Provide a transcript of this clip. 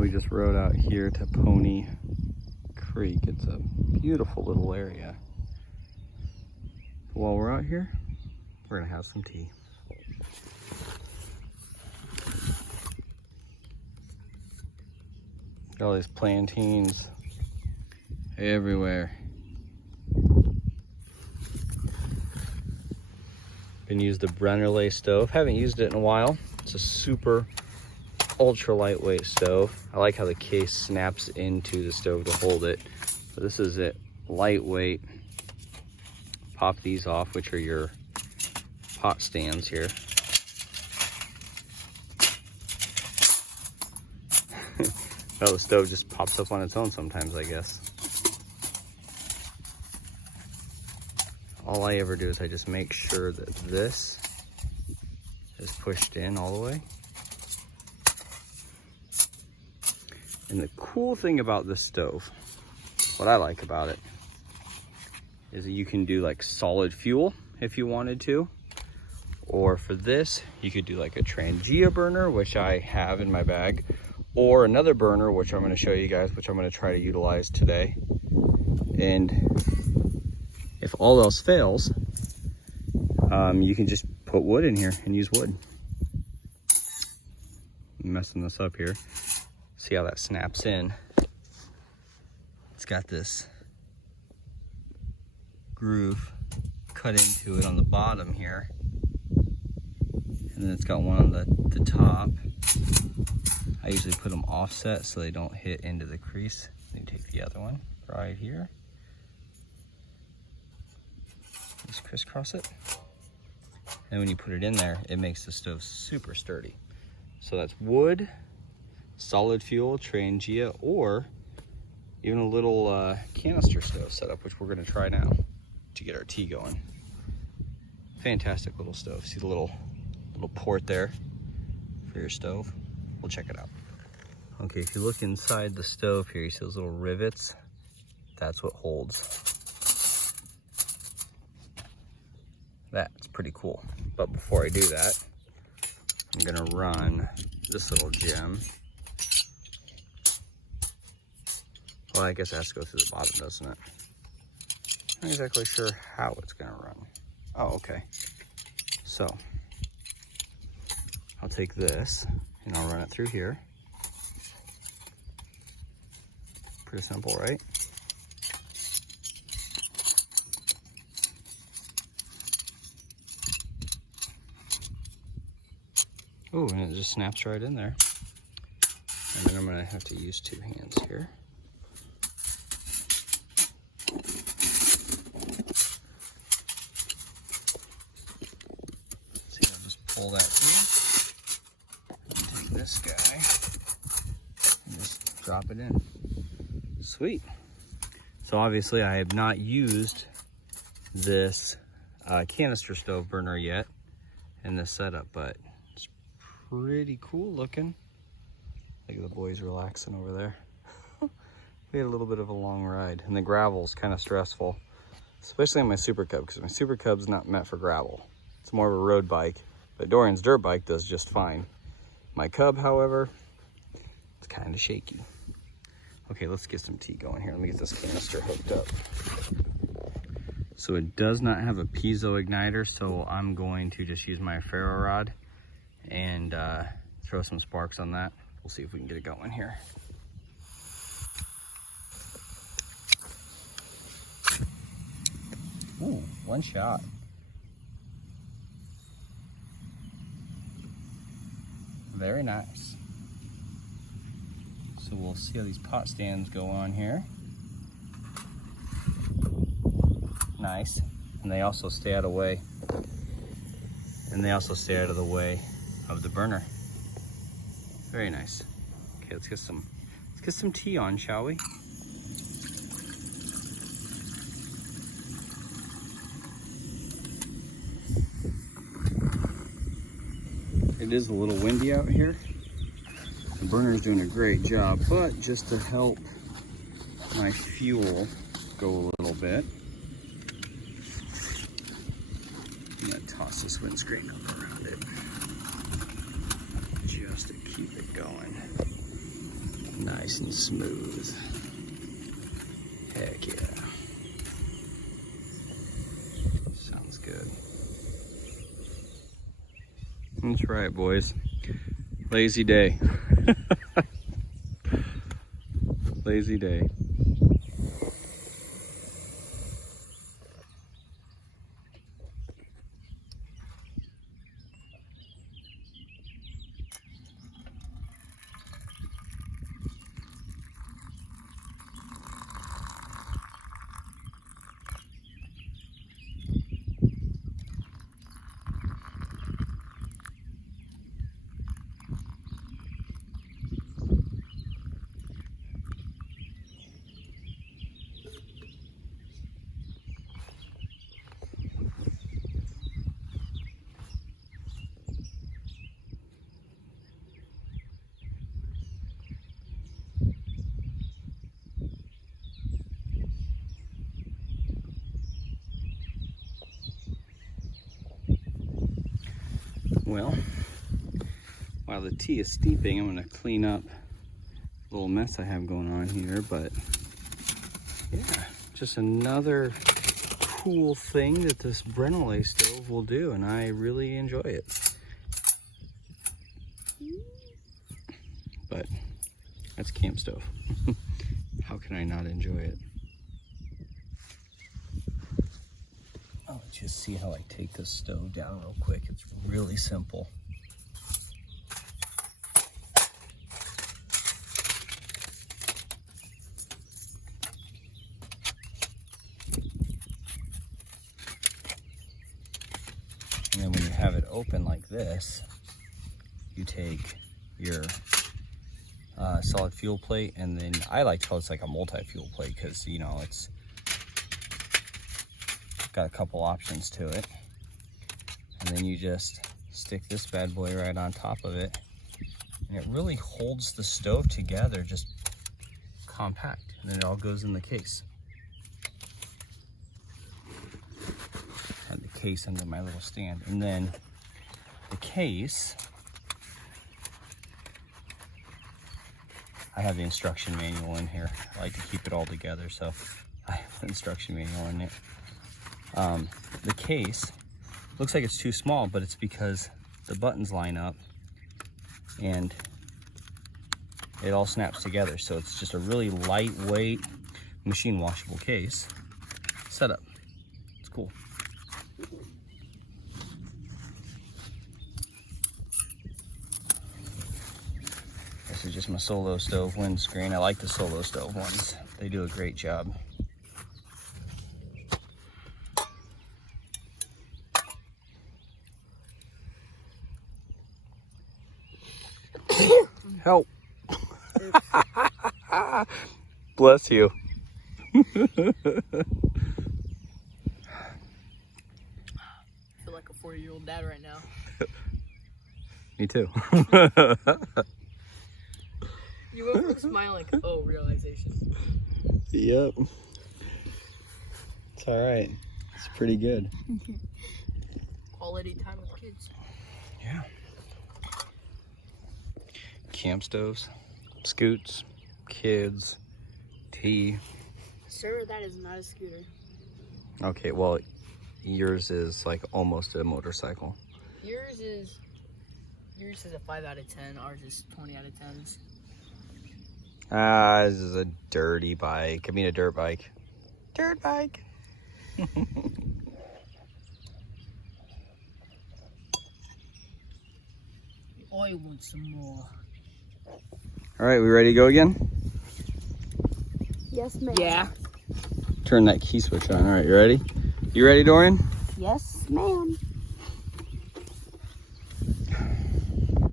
We just rode out here to Pony Creek. It's a beautiful little area. While we're out here, we're gonna have some tea. Got all these plantains everywhere. Been used the Brennerley stove. Haven't used it in a while. It's a super ultra lightweight stove. I like how the case snaps into the stove to hold it. So this is it, lightweight. Pop these off, which are your pot stands here. Oh, the stove just pops up on its own sometimes, I guess. All I ever do is I just make sure that this is pushed in all the way. And the cool thing about this stove, what I like about it, is that you can do like solid fuel if you wanted to. Or for this, you could do like a Canister burner, which I have in my bag. Or another burner, which I'm gonna show you guys, which I'm gonna try to utilize today. And if all else fails, you can just put wood in here and use wood. I'm messing this up here. See how that snaps in. It's got this groove cut into it on the bottom here. And then it's got one on the top. I usually put them offset so they don't hit into the crease. Then you take the other one right here. Just crisscross it. And when you put it in there, it makes the stove super sturdy. So that's wood, solid fuel, Canister, or even a little canister stove setup, which we're gonna try now to get our tea going. Fantastic little stove. See the little port there for your stove? We'll check it out. Okay, if you look inside the stove here, you see those little rivets? That's what holds. That's pretty cool. But before I do that, I'm gonna run this little gem. Well, I guess it has to go through the bottom, doesn't it? I'm not exactly sure how it's gonna run. Oh, okay. So, I'll take this and I'll run it through here. Pretty simple, right? Oh, and it just snaps right in there. And then I'm gonna have to use two hands here. See, I'll just pull that through. And take this guy and just drop it in. Sweet. So obviously I have not used this canister stove burner yet in this setup, but it's pretty cool looking. Look at the boys relaxing over there. We had a little bit of a long ride, and the gravel's kind of stressful, especially on my Super Cub, because my Super Cub's not meant for gravel. It's more of a road bike, but Dorian's dirt bike does just fine. My Cub, however, it's kind of shaky. Okay, let's get some tea going here. Let me get this canister hooked up. So it does not have a piezo igniter, so I'm going to just use my ferro rod and throw some sparks on that. We'll see if we can get it going here. Ooh, one shot. Very nice. So we'll see how these pot stands go on here. Nice. And they also stay out of the way. And they also stay out of the way of the burner. Very nice. Okay, let's get some tea on, shall we? It is a little windy out here. The burner's doing a great job, but just to help my fuel go a little bit, I'm gonna toss this windscreen up around it just to keep it going. Nice and smooth. Heck yeah. Sounds good. That's right, boys. Lazy day. Lazy day. Well, while the tea is steeping, I'm going to clean up a little mess I have going on here, but yeah, just another cool thing that this Brennelay stove will do, and I really enjoy it. But that's camp stove. How can I not enjoy it? Oh, just see how I take this stove down real quick. It's really simple. And then when you have it open like this, you take your solid fuel plate, and then I like how it's like a multi-fuel plate because, you know, it's got a couple options to it. And then you just stick this bad boy right on top of it, and it really holds the stove together, just compact, and then it all goes in the case. Had the case under my little stand, and then the case, I have the instruction manual in here. I like to keep it all together, so I have the instruction manual in it. The case looks like it's too small, but it's because the buttons line up and it all snaps together. So it's just a really lightweight, machine washable case setup. It's cool. This is just my Solo Stove windscreen. I like the Solo Stove ones. They do a great job. Help. Bless you. I feel like a 40-year-old dad right now. Me too. You went from smiling, oh, realization. Yep. It's all right. It's pretty good. Quality time with kids. Yeah. Camp stoves, scoots, kids, tea. Sir, that is not a scooter. Okay, well, yours is like almost a motorcycle. Yours is a 5 out of 10. Ours is 20 out of 10s. This is a dirty bike. I mean, a dirt bike. Dirt bike. I want some more. All right, we ready to go again? Yes, ma'am. Yeah. Turn that key switch on. All right, you ready? You ready, Dorian? Yes, ma'am.